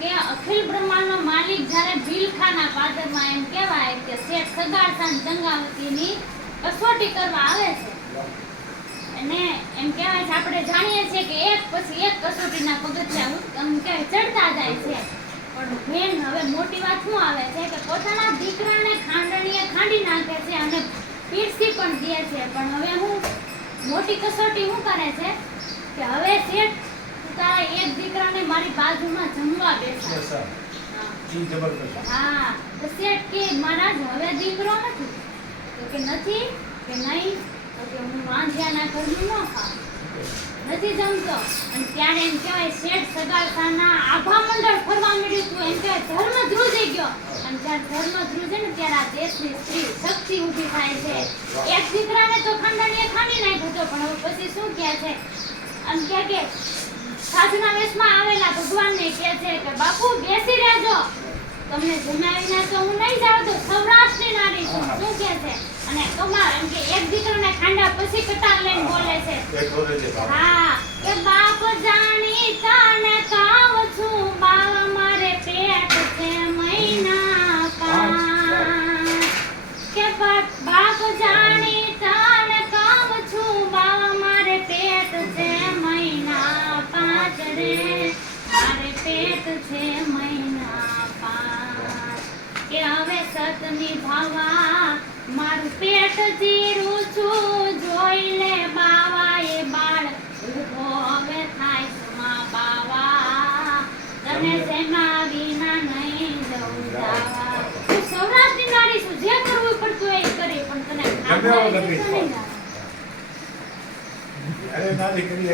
કે અખિલ બ્રહ્માંડનો માલિક જ્યારે ભીલખાના પાદરમાં એમ કહેવાય કે શેઠ સગાડસાન ગંગાવતીની કસોટી કરવા આવે છે અને એમ કહેવાય છે આપણે જાણીએ છીએ કે એક પછી એક કસોટીના પગથિયા એમ કહેવાય ચડતા જાય છે પણ મેન હવે મોટી વાત શું આવે છે કે પોતાના દીકરાને ખાંડણીએ ખાંડી નાખે છે અને પીરસી પણ દે છે પણ હવે હું મોટી કસોટી શું કરે છે કે હવે શેઠ તારા એક દીકરાને મારી બાજુમાં જમવા બેસાડ હા તો શેઠ કે મહારાજ હવે દીકરો નથી તો કે નથી કે નહીં તો કે હું વાંધ્યાના ઘરનું ન ખાઉં નથી જમતો અને ત્યારે એમ કહેવાય શેઠ સગાડસાના આભા મંડળ ફરવા મળ્યું હતું એમ કહેવાય ધર્મ ધ્રુજી ગયો અને જ્યારે ધર્મ ધ્રુજે ને ત્યારે આ દેશની સ્ત્રી શક્તિ ઊભી થાય છે એક દીકરાને તો ખાંડણીએ ખાંડી નાખ્યો હતો પણ હવે પછી શું કહે છે આમ કે સાધુના વેશમાં આવેલા ભગવાનને કહે છે કે બાપુ બેસી રહેજો તમને જમાવીને તો હું નહીં જાઉં તો સૌરાષ્ટ્રની નારી છું શું કહે છે અને કમાર એમ કે એક દીકરાને ખાંડા પછી કટાર લઈને બોલે છે હા કે બાપ જાણી તને કાવ છું બાવા મારે પેટ છે મહિના પાંચ કે બાપ જાણી તને કાવ છું બાવા મારે પેટ છે મહિના પાંચ રે મારે પેટ છે મહિના પાંચ કે હવે સતની ભાવા મારું પેટ જીરું છું જોઈ લે બાવા એ બાળ ઉભો હવે થાય સમા બાવા તને સેના વિના નહીં જવું જાવા તું સૌરાષ્ટ્રની નારી છું જે કરવું પડતું એ કરી પણ તને ખાવા નહીં. અરે નારી કરી